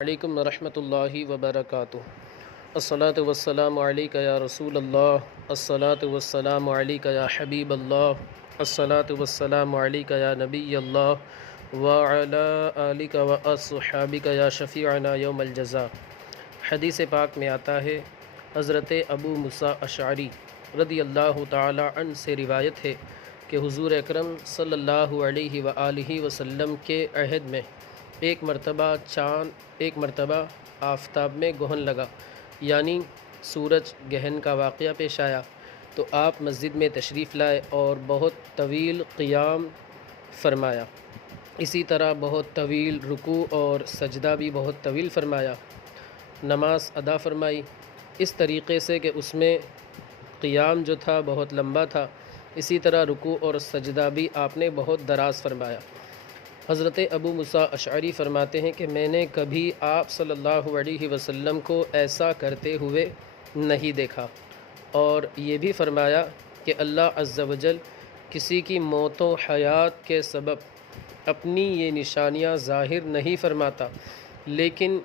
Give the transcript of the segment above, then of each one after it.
علیکم ورحمۃ اللہ وبرکاتہ۔ الصلاۃ والسلام علیک یا رسول اللہ، الصلاۃ والسلام علیک یا حبیب اللہ، الصلاۃ والسلام علیک یا نبی اللہ وعلی آلک واصحابک یا شفیعنا یوم الجزاء۔ حدیث پاک میں آتا ہے، حضرت ابو موسیٰ اشعری رضی اللہ تعالی عنہ سے روایت ہے کہ حضور اکرم صلی اللہ علیہ وآلہ وسلم کے عہد میں ایک مرتبہ آفتاب میں گہن لگا، یعنی سورج گہن کا واقعہ پیش آیا، تو آپ مسجد میں تشریف لائے اور بہت طویل قیام فرمایا، اسی طرح بہت طویل رکوع اور سجدہ بھی بہت طویل فرمایا، نماز ادا فرمائی اس طریقے سے کہ اس میں قیام جو تھا بہت لمبا تھا، اسی طرح رکوع اور سجدہ بھی آپ نے بہت دراز فرمایا۔ حضرت ابو موسیٰ اشعری فرماتے ہیں کہ میں نے کبھی آپ صلی اللہ علیہ وسلم کو ایسا کرتے ہوئے نہیں دیکھا، اور یہ بھی فرمایا کہ اللہ عز و جل کسی کی موت و حیات کے سبب اپنی یہ نشانیاں ظاہر نہیں فرماتا، لیکن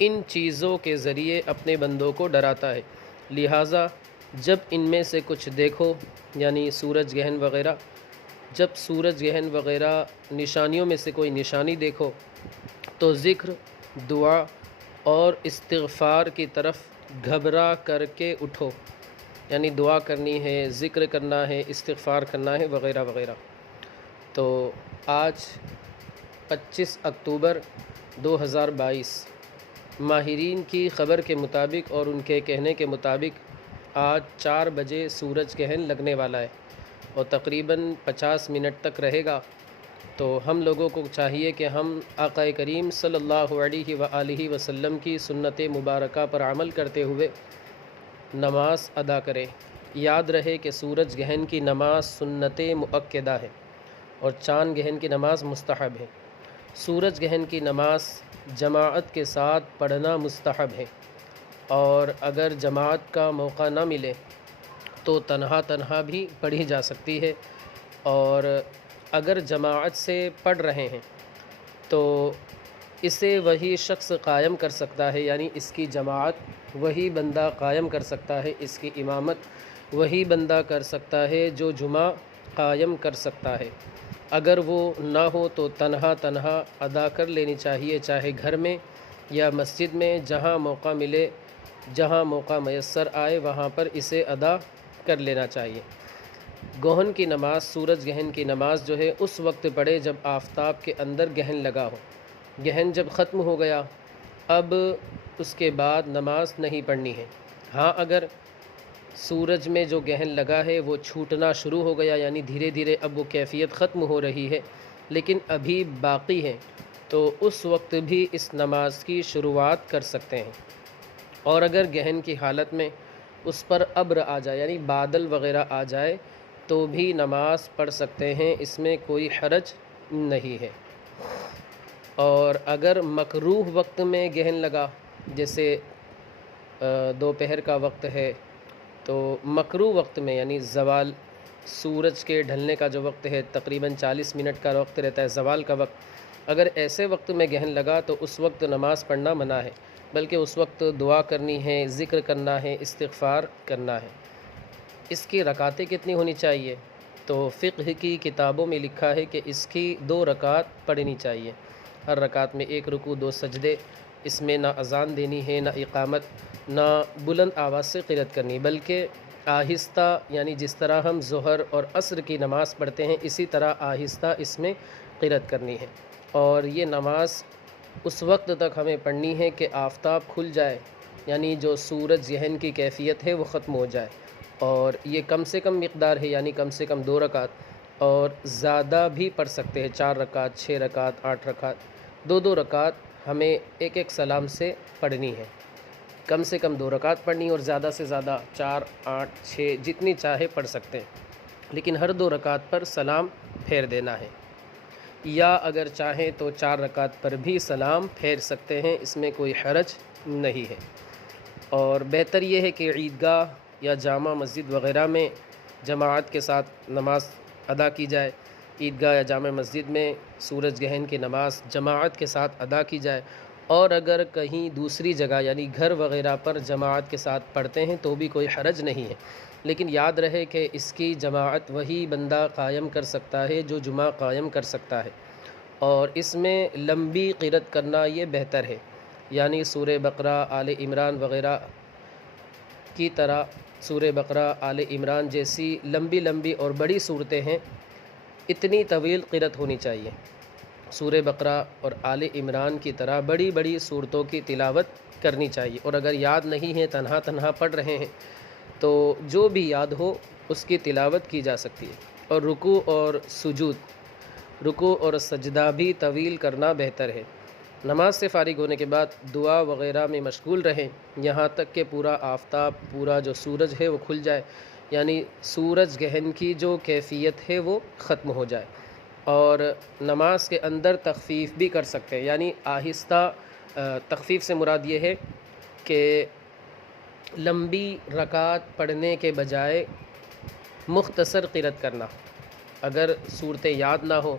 ان چیزوں کے ذریعے اپنے بندوں کو ڈراتا ہے، لہٰذا جب ان میں سے کچھ دیکھو، یعنی سورج گہن وغیرہ، جب سورج گہن وغیرہ نشانیوں میں سے کوئی نشانی دیکھو تو ذکر، دعا اور استغفار کی طرف گھبرا کر کے اٹھو، یعنی دعا کرنی ہے، ذکر کرنا ہے، استغفار کرنا ہے وغیرہ وغیرہ۔ تو آج 25 اکتوبر 2022 ماہرین کی خبر کے مطابق اور ان کے کہنے کے مطابق آج 4 بجے سورج گہن لگنے والا ہے اور تقریباً 50 منٹ تک رہے گا۔ تو ہم لوگوں کو چاہیے کہ ہم آقا کریم صلی اللہ علیہ وآلہ وسلم کی سنت مبارکہ پر عمل کرتے ہوئے نماز ادا کریں۔ یاد رہے کہ سورج گہن کی نماز سنت مؤکدہ ہے اور چاند گہن کی نماز مستحب ہے۔ سورج گہن کی نماز جماعت کے ساتھ پڑھنا مستحب ہے، اور اگر جماعت کا موقع نہ ملے تو تنہا بھی پڑھی جا سکتی ہے، اور اگر جماعت سے پڑھ رہے ہیں تو اسے وہی شخص قائم کر سکتا ہے، یعنی اس کی جماعت وہی بندہ قائم کر سکتا ہے، اس کی امامت وہی بندہ کر سکتا ہے جو جمعہ قائم کر سکتا ہے۔ اگر وہ نہ ہو تو تنہا ادا کر لینی چاہیے، چاہے گھر میں یا مسجد میں، جہاں موقع ملے، جہاں موقع میسر آئے وہاں پر اسے ادا کر لینا چاہیے۔ گہن کی نماز، سورج گہن کی نماز جو ہے اس وقت پڑھے جب آفتاب کے اندر گہن لگا ہو۔ گہن جب ختم ہو گیا اب اس کے بعد نماز نہیں پڑھنی ہے۔ ہاں، اگر سورج میں جو گہن لگا ہے وہ چھوٹنا شروع ہو گیا، یعنی دھیرے دھیرے اب وہ کیفیت ختم ہو رہی ہے لیکن ابھی باقی ہے، تو اس وقت بھی اس نماز کی شروعات کر سکتے ہیں۔ اور اگر گہن کی حالت میں اس پر ابر آ جائے، یعنی بادل وغیرہ آ جائے، تو بھی نماز پڑھ سکتے ہیں، اس میں کوئی حرج نہیں ہے۔ اور اگر مکروہ وقت میں گہن لگا، جیسے دوپہر کا وقت ہے، تو مکروہ وقت میں یعنی زوال، سورج کے ڈھلنے کا جو وقت ہے تقریباً 40 منٹ کا وقت رہتا ہے، زوال کا وقت، اگر ایسے وقت میں گہن لگا تو اس وقت نماز پڑھنا منع ہے، بلکہ اس وقت دعا کرنی ہے، ذکر کرنا ہے، استغفار کرنا ہے۔ اس کی رکعتیں کتنی ہونی چاہیے؟ تو فقہ کی کتابوں میں لکھا ہے کہ اس کی 2 رکعت پڑھنی چاہیے، ہر رکعت میں 1 رکوع 2 سجدے، اس میں نہ اذان دینی ہے، نہ اقامت، نہ بلند آواز سے قرأت کرنی، بلکہ آہستہ، یعنی جس طرح ہم ظہر اور عصر کی نماز پڑھتے ہیں اسی طرح آہستہ اس میں قرأت کرنی ہے۔ اور یہ نماز اس وقت تک ہمیں پڑھنی ہے کہ آفتاب کھل جائے، یعنی جو سورج گہن کی کیفیت ہے وہ ختم ہو جائے، اور یہ کم سے کم مقدار ہے، یعنی کم سے کم 2 رکعت، اور زیادہ بھی پڑھ سکتے ہیں، 4 رکعت، 6 رکعت، 8 رکعت، 2 رکعت ہمیں ایک سلام سے پڑھنی ہے۔ کم سے کم 2 رکعت پڑھنی اور زیادہ سے زیادہ 4، 8، 6 جتنی چاہے پڑھ سکتے ہیں، لیکن ہر 2 رکعت پر سلام پھیر دینا ہے، یا اگر چاہیں تو 4 رکعت پر بھی سلام پھیر سکتے ہیں، اس میں کوئی حرج نہیں ہے۔ اور بہتر یہ ہے کہ عیدگاہ یا جامع مسجد وغیرہ میں جماعت کے ساتھ نماز ادا کی جائے، عیدگاہ یا جامع مسجد میں سورج گہن کی نماز جماعت کے ساتھ ادا کی جائے، اور اگر کہیں دوسری جگہ یعنی گھر وغیرہ پر جماعت کے ساتھ پڑھتے ہیں تو بھی کوئی حرج نہیں ہے، لیکن یاد رہے کہ اس کی جماعت وہی بندہ قائم کر سکتا ہے جو جمعہ قائم کر سکتا ہے، اور اس میں لمبی قرأت کرنا یہ بہتر ہے، یعنی سورہ بقرہ، آل عمران وغیرہ کی طرح سورہ بقرہ، آل عمران جیسی لمبی اور بڑی صورتیں ہیں، اتنی طویل قرأت ہونی چاہیے۔ سورہ بقرہ اور آل عمران کی طرح بڑی صورتوں کی تلاوت کرنی چاہیے، اور اگر یاد نہیں ہے، تنہا پڑھ رہے ہیں، تو جو بھی یاد ہو اس کی تلاوت کی جا سکتی ہے، اور رکوع اور سجدہ بھی طویل کرنا بہتر ہے۔ نماز سے فارغ ہونے کے بعد دعا وغیرہ میں مشغول رہیں یہاں تک کہ پورا آفتاب، پورا جو سورج ہے وہ کھل جائے، یعنی سورج گہن کی جو کیفیت ہے وہ ختم ہو جائے۔ اور نماز کے اندر تخفیف بھی کر سکتے ہیں، یعنی آہستہ، تخفیف سے مراد یہ ہے کہ لمبی رکعت پڑھنے کے بجائے مختصر قرأت کرنا۔ اگر صورتیں یاد نہ ہو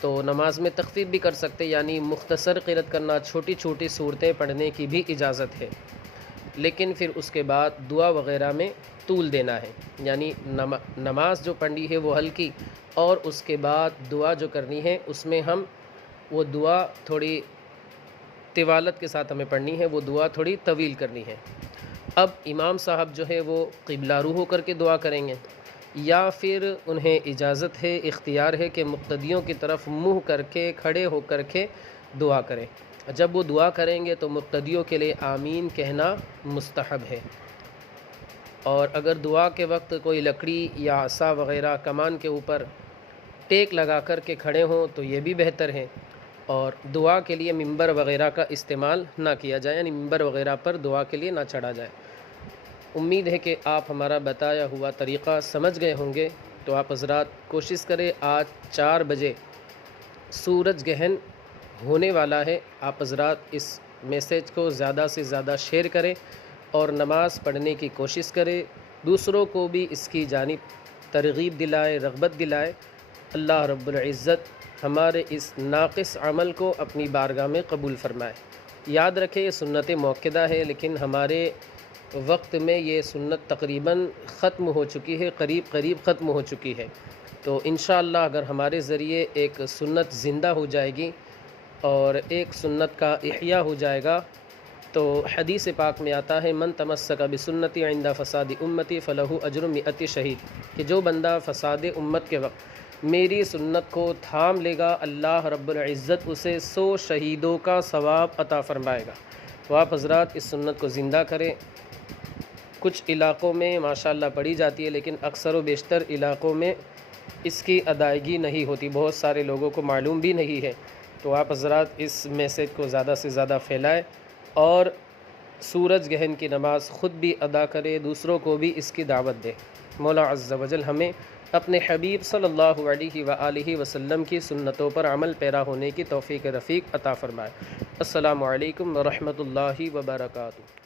تو نماز میں تخفیف بھی کر سکتے، یعنی مختصر قرأت کرنا، چھوٹی صورتیں پڑھنے کی بھی اجازت ہے، لیکن پھر اس کے بعد دعا وغیرہ میں طول دینا ہے، یعنی نماز جو پڑھنی ہے وہ ہلکی، اور اس کے بعد دعا جو کرنی ہے اس میں ہم وہ دعا تھوڑی طوالت کے ساتھ ہمیں پڑھنی ہے، وہ دعا تھوڑی طویل کرنی ہے۔ اب امام صاحب جو ہے وہ قبلہ رو ہو کر کے دعا کریں گے، یا پھر انہیں اجازت ہے، اختیار ہے کہ مقتدیوں کی طرف منہ کر کے کھڑے ہو کر کے دعا کریں۔ جب وہ دعا کریں گے تو مقتدیوں کے لیے آمین کہنا مستحب ہے، اور اگر دعا کے وقت کوئی لکڑی یا عصا وغیرہ کمان کے اوپر ٹیک لگا کر کے کھڑے ہوں تو یہ بھی بہتر ہے، اور دعا کے لیے ممبر وغیرہ کا استعمال نہ کیا جائے، یعنی ممبر وغیرہ پر دعا کے لیے نہ چڑھا جائے۔ امید ہے کہ آپ ہمارا بتایا ہوا طریقہ سمجھ گئے ہوں گے، تو آپ حضرات کوشش کریں، آج 4 بجے سورج گہن ہونے والا ہے، آپ حضرات اس میسیج کو زیادہ سے زیادہ شیئر کریں اور نماز پڑھنے کی کوشش کریں، دوسروں کو بھی اس کی جانب ترغیب دلائے، رغبت دلائے۔ اللہ رب العزت ہمارے اس ناقص عمل کو اپنی بارگاہ میں قبول فرمائے۔ یاد رکھیں، یہ سنت موقدہ ہے، لیکن ہمارے وقت میں یہ سنت تقریباً ختم ہو چکی ہے، قریب ختم ہو چکی ہے، تو انشاءاللہ اگر ہمارے ذریعے ایک سنت زندہ ہو جائے گی اور ایک سنت کا احیاء ہو جائے گا، تو حدیث پاک میں آتا ہے، من تمسک بسنتی عند فساد امتی فلہ اجر 100 شہید، کہ جو بندہ فساد امت کے وقت میری سنت کو تھام لے گا، اللہ رب العزت اسے 100 شہیدوں کا ثواب عطا فرمائے گا۔ تو آپ حضرات اس سنت کو زندہ کریں۔ کچھ علاقوں میں ماشاءاللہ پڑھی جاتی ہے، لیکن اکثر و بیشتر علاقوں میں اس کی ادائیگی نہیں ہوتی، بہت سارے لوگوں کو معلوم بھی نہیں ہے، تو آپ حضرات اس میسیج کو زیادہ سے زیادہ پھیلائیں، اور سورج گہن کی نماز خود بھی ادا کرے، دوسروں کو بھی اس کی دعوت دے۔ مولا عز و جل ہمیں اپنے حبیب صلی اللہ علیہ وآلہ وسلم کی سنتوں پر عمل پیرا ہونے کی توفیق رفیق عطا فرمائے۔ السلام علیکم ورحمۃ اللہ وبرکاتہ۔